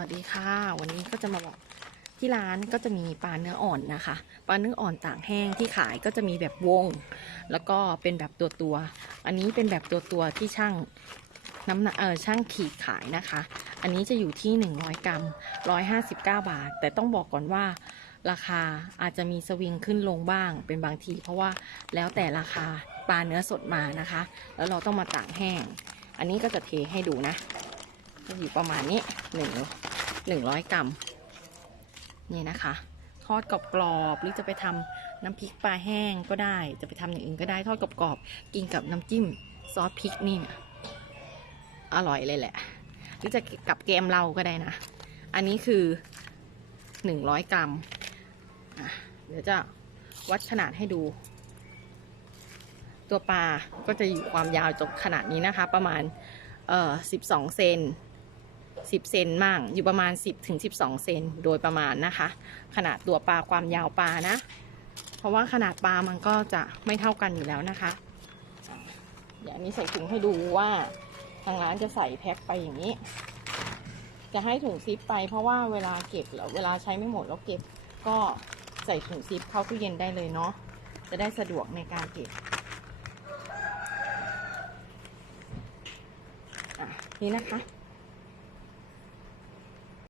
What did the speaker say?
วัสดีค่ะ วันนี้ก็จะมาบอกที่ร้านก็จะมีปลาเนื้ออ่อนนะคะ ปลาเนื้ออ่อนต่างแห้งที่ขายก็จะมีแบบวง แล้วก็เป็นแบบตัวตัว อันนี้เป็นแบบตัวตัวที่ช่างน้ำหนักเออช่างขีดขายนะคะ อันนี้จะอยู่ที่ 100 กรัม 159 บาท แต่ต้องบอกก่อนว่าราคาอาจจะมีสวิงขึ้นลงบ้างเป็นบางที เพราะว่าแล้วแต่ราคาปลาเนื้อสดมานะคะ แล้วเราต้องมาตากแห้ง อันนี้ก็จะเทให้ดูนะ ก็อยู่ประมาณนี้หนึ่งหนึ่งร้อยกรัมนี่นะคะ ทอดกรอบๆหรือจะไปทำน้ำพริกปลาแห้งก็ได้ จะไปทำอย่างอื่นก็ได้ทอดกรอบๆกินกับน้ำจิ้มซอสพริกนี่นะอร่อยเลยแหละ หรือจะกับแกมเราก็ได้นะ อันนี้คือหนึ่งร้อยกรัมเดี๋ยวจะวัดขนาดให้ดู ตัวปลาก็จะอยู่ความยาวจบขนาดนี้นะคะ ประมาณเอ่อสิบสองเซน สิบเซนมั่งอยู่ประมาณสิบถึงสิบสองเซนโดยประมาณนะคะ ขนาดตัวปลาความยาวปลานะ เพราะว่าขนาดปลามันก็จะไม่เท่ากันอยู่แล้วนะคะเดี๋ยวอันนี้ใส่ถุงให้ดูว่าทางร้านจะใส่แพ็คไปอย่างนี้ จะให้ถุงซิปไปเพราะว่าเวลาเก็บแล้วเวลาใช้ไม่หมดแล้วเก็บก็ใส่ถุงซิปเข้าตู้เย็นได้เลยเนาะจะได้สะดวกในการเก็บนี่นะคะ